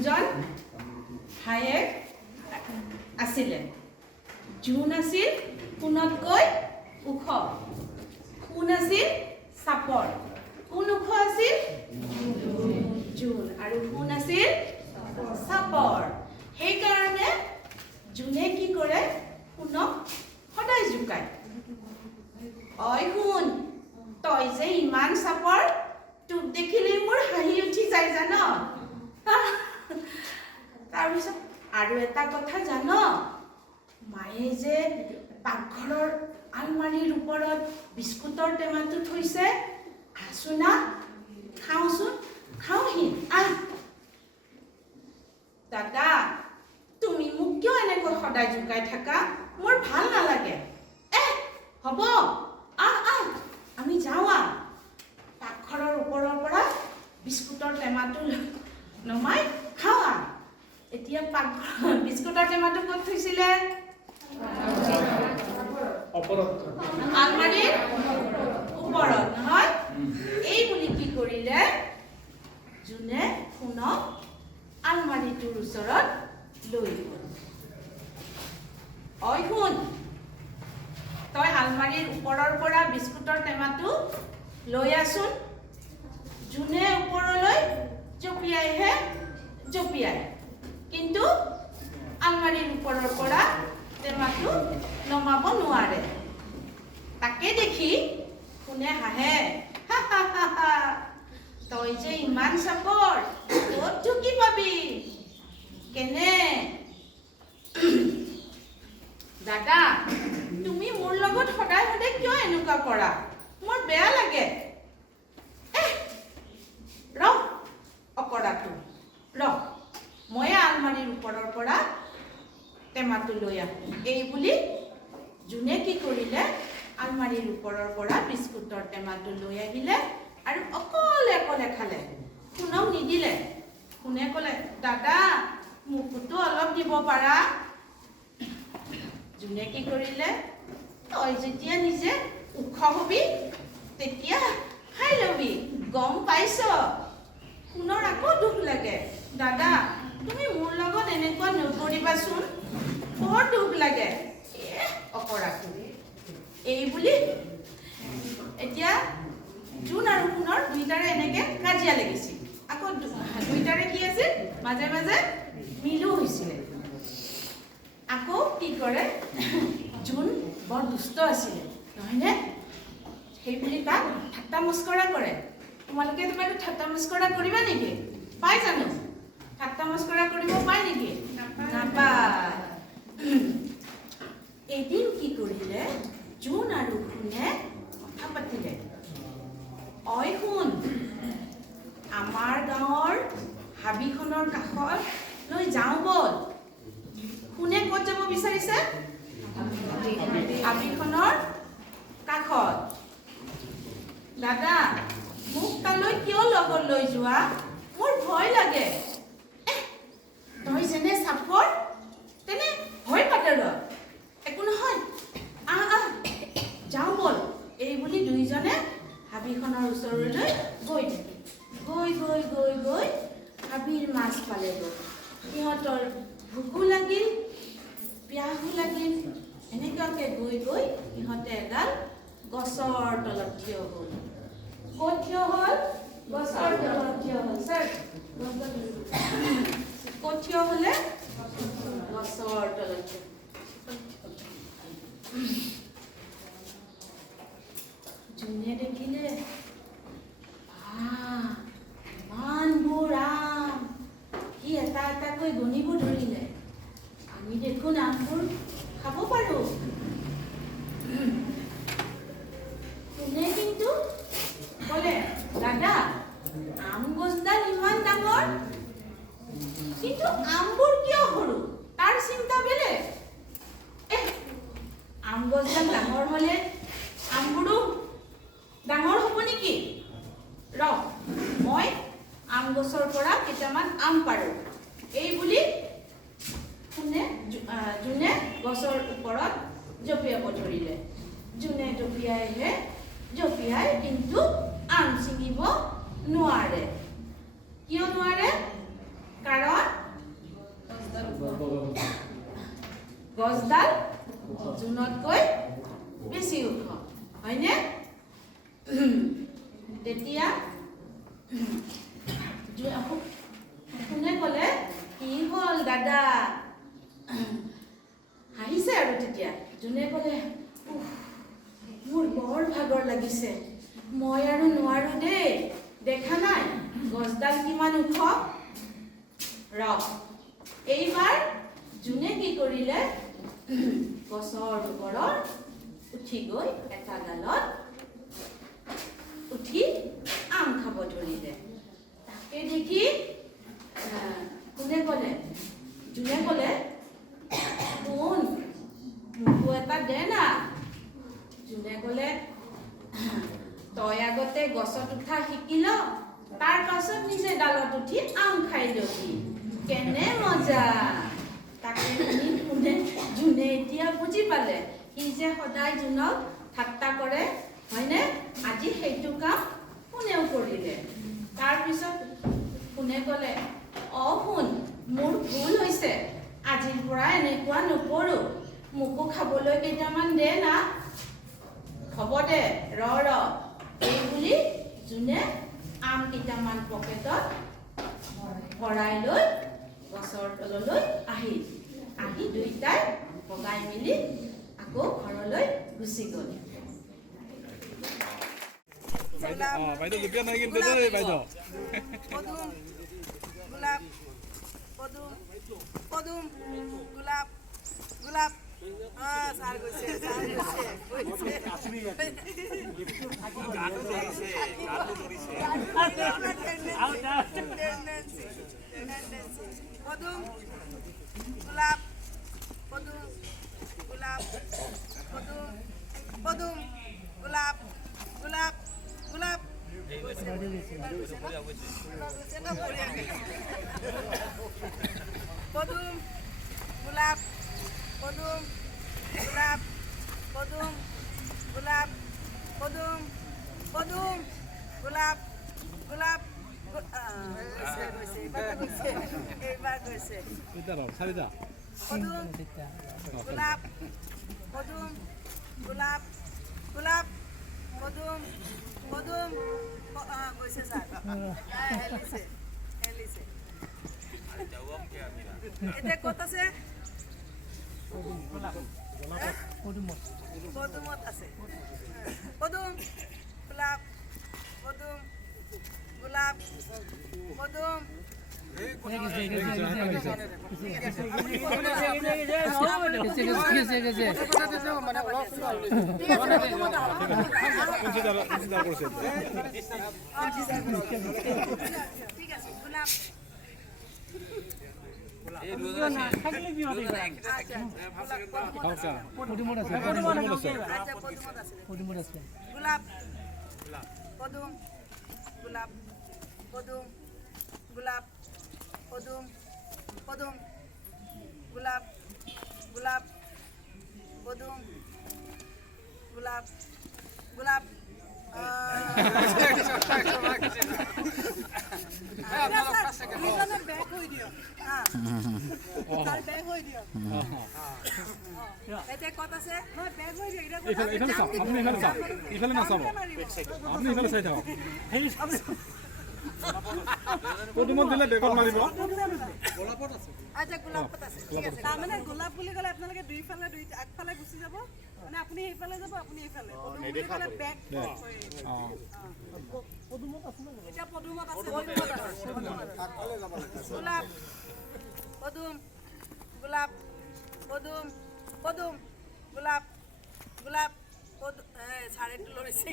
দুজন হায়েক আছিলে। জোন আছিল সোণতকৈ ওখ, সোণ আছিল চাপৰ। কোন ওখ আছিল? জোন। আৰু সোণ আছিল চাপৰ। সেইকাৰণে জোনে কি কৰে? সোণক সদায় জোকায়। ঐ সোণ, তই যে ইমান চাপৰ, তোক দেখিলেই মোৰ হাঁহি উঠি যায় জান। তাৰপিছত আৰু এটা কথা জান, মায়ে যে পাকঘৰৰ আলমাৰীৰ ওপৰত বিস্কুটৰ টেমাটো থৈছে, আহচোন না, খাওঁচোন, খাওঁহি, আহ। দাদা, তুমি মোক কিয় এনেকৈ সদায় জোকাই থাকা? মোৰ ভাল নালাগে। হ'ব, আহ আহ, আমি যাওঁ আহ। পাকঘৰৰ ওপৰৰ পৰা বিস্কুটৰ টেমাটো নমাই খাওঁ আহ। এতিয়া পাকঘৰ বিস্কুটৰ টেমাটো ক'ত থৈছিলে? আলমাৰীৰ ওপৰত, নহয়? এই বুলি কি কৰিলে? জোনে সোণক আলমাৰীটোৰ ওচৰত লৈ গ'ল। ঐ সোণ, তই আলমাৰীৰ ওপৰৰ পৰা বিস্কুটৰ টেমাটো লৈ আছোন। জোনে ওপৰলৈ জঁপিয়াইহে জঁপিয়ায়, কিন্তু আলমাৰীৰ ওপৰৰ পৰা টেমাটো নমাব নোৱাৰে। তাকে দেখি সোণে হাঁহে, তই যে ইমান চাপৰ, ক'ত ঢুকি পাবি? কেনে? দাদা, তুমি মোৰ লগত সদায় সদায় কিয় এনেকুৱা কৰা? মোৰ বেয়া লাগে। ৰহ অকৰাটো, ৰহ, ময়ে আলমাৰীৰ ওপৰৰ পৰা টেমাটো লৈ আহোঁ। এই বুলি জোনে কি কৰিলে? আলমাৰীৰ ওপৰৰ পৰা বিস্কুটৰ টেমাটো লৈ আহিলে আৰু অকলে অকলে খালে। সোণক নিদিলে। সোণে ক'লে, দাদা, মোকোতো অলপ দিব পাৰা। জোনে কি কৰিলে? তই যেতিয়া নিজে ওখ হবি, তেতিয়া খাই লবি, গম পাইছ? সোণৰ আকৌ দুখ লাগে। দাদা, তুমি মোৰ লগত এনেকুৱা নকৰিবাচোন, বৰ দুখ লাগে। অকৰাটো। এই বুলি এতিয়া জোন আৰু সোণৰ দুইটাৰে এনেকে কাজিয়া লাগিছিল। আকৌ দুইটাৰে কি আছিল? মাজে মাজে মিলো হৈছিলে। আকৌ কি কৰে? জোন বৰ দুষ্ট আছিলে, নহয়নে? সেইবুলি তাক ঠাট্টা মস্কৰা কৰে। তোমালোকে ঠাট্টা মস্কৰা কৰিবা নেকি? পাই জানো? ঠাট্টা মস্কৰা কৰিব পায় নেকি? নাপায়। এদিন কি কৰিলে? জোন আৰু সোণে কথা পাতিলে। ঐ সোণ, আমাৰ গাঁৱৰ হাবিখনৰ কাষত লৈ যাওঁ ব'ল। সোণে ক'ত যাব বিচাৰিছে? হাবিখনৰ কাষত। দাদা, মোক তালৈ কিয় লগত লৈ যোৱা? মোৰ ভয় লাগে। তই যেনে চাপৰ, তেনে ভয় পাতল। একো নহয়, আহ আহ, যাওঁ ব'ল। এই বুলি দুইজনে হাবিখনৰ ওচৰলৈ গৈ থাকিল। গৈ গৈ গৈ গৈ হাবিৰ মাছ পালেগৈ। সিহঁতৰ ভোকো লাগিল, পিয়াহো লাগিল। এনেকুৱাকে গৈ গৈ সিহঁতে এডাল গছৰ তলত থিয় হ'ল। ক'ত থিয় হ'ল? গছৰ তলত থিয় হ'ল। ছাৰ, ক'ত থিয় হ'লে? গছৰ তলত। জোনে দেখিলে, ইমানবোৰ আম। সি এটা এটাকৈ গণিব ধৰিলে। আমি দেখোন আমবোৰ খাব পাৰোঁ। কোনে কিন্তু ক'লে, দাদা, আম গছডাল ইমান ডাঙৰ, কিন্তু আমবোৰ কিয় সৰু? তাৰ চিন্তা বেলেগ। আম গছডাল ডাঙৰ হ'লে আমবোৰো ডাঙৰ হ'ব নেকি? ৰ, মই আম গছৰ পৰা কেইটামান আম পাৰোঁ। এই বুলি জোনে গছৰ ওপৰত জঁপিয়াব ধৰিলে। জোনে জঁপিয়াই কিন্তু আম ছিঙিব নোৱাৰে। কিয় নোৱাৰে? কাৰণ গছডাল জোনতকৈ বেছি ওখ হয়নে তেতিয়া কোনে ক'লে কি হ'ল দাদা হাঁহিছে আৰু তেতিয়া যোনে ক'লে মোৰ বৰ ভাগৰ লাগিছে মই আৰু নোৱাৰো দেই দেখা নাই গছডাল কিমান ওখ ৰখ এইবাৰ যোনে কি কৰিলে গছৰ ওপৰত উঠি গৈ এটা ডালত উঠি আম খাব ধৰিলে তাকে দেখি কোনে ক'লে যোনে ক'লে কোন মোকো এটা দে না যোনে ক'লে তই আগতে গছত উঠা শিকি ল তাৰ পাছত নিজে ডালত উঠি আম খাই লবি কেনে মজা তাকে শুনি যোনে এতিয়া বুজি পালে সি যে সদায় জোনক ঠাট্টা কৰে হয়নে আজি সেইটো কাম কোনেও কৰিলে তাৰপিছত কোনে ক'লে শুন মোৰ ভুল হৈছে আজিৰ পৰা এনেকুৱা নকৰো মোকো খাবলৈ কেইটামান দে না হ'ব দে ৰ এই বুলি যোনে আম কেইটামান পকেটত ভৰাই লৈ গছৰ তললৈ আহি দুইটাই বগাই মেলি আকৌ ঘৰলৈ গুচি গ'ল বাইদেউ জুপিয়া নাই কিন্তু দেই বাইদেউ পদুম গোলাপ পদুম পদুম গোলাপ গোলাপ সার গৈছে পদুম গোলাপ পদুম গোলাপ পদুম পদুম গোলাপ গোলাপ গোলাপ পদুম গোলাপ পদুম গোলাপ পদুম গোলাপ পদুম পদুম গোলাপ গোলাপ এইবাৰ গৈছে পদুম গোলাপ পদুম গোলাপ গোলাপ পদুম পদুম গৈছে স্যার হেলিছে এটা কত আছে পদুমত আছে পদুম গোলাপ পদুম গোলাপ পদুম গোলাপ পদুম গোলাপ পদুম গোলাপ পদুম পদুম গোলাপ গোলাপ পদুম গোলাপ গোলাপ পদুমত দিলে বেগত মাৰিব আচ্ছা গোলাপত আছে ঠিক আছে তাৰমানে গোলাপ বুলি ক'লে আপোনালোকে দুইফালে আগফালে গুচি যাব মানে আপুনি এইফালে যাব আপুনি এইফালে পদুম বুলি ক'লে বেক পদুমত আছে না এটা পদুমত আছে আগফালে যাব গোলাপ পদুম গোলাপ পদুম পদুম গোলাপ গোলাপ পদুম ছাড়ে লৰিছে